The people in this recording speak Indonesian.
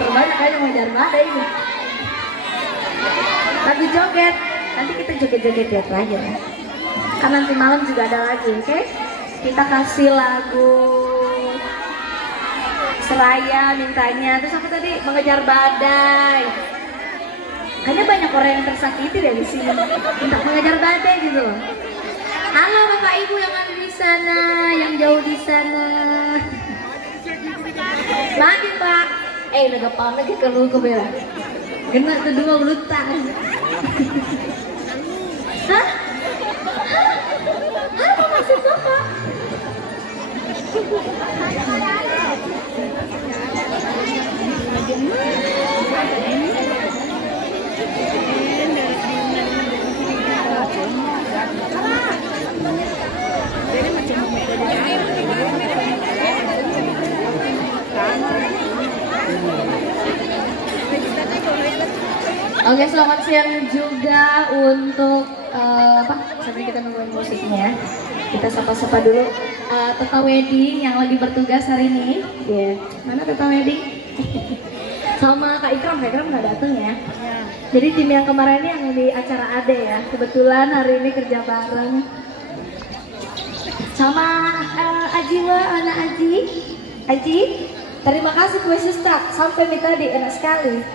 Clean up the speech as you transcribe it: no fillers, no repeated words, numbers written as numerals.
Terbanyak kayaknya mengejar badai ini. Lagu joget, nanti kita joget-joget ya terakhir ya. Kan nanti malam juga ada lagi, oke? Kita kasih lagu Seraya mintanya, terus apa tadi? Mengejar badai. Kayaknya banyak orang yang tersakiti deh di sini. Minta mengejar badai gitu loh. Halo Bapak Ibu yang ada di sana, yang jauh di sana. Lagi Pak. Naga pamit ke lu ke bela. Kena kedua lutan. Hah? Apa maksud Bapak? Oke, selamat siang juga untuk sampai kita nungguin musiknya. Kita sapa-sapa dulu Teta Wedding yang lagi bertugas hari ini. Mana Teta Wedding? Sama Kak Ikram nggak datang ya. Jadi tim yang kemarin yang di acara Ade ya, kebetulan hari ini kerja bareng. Sama Ajiwa, anak Aji, terima kasih kue sustak sampai tadi enak sekali.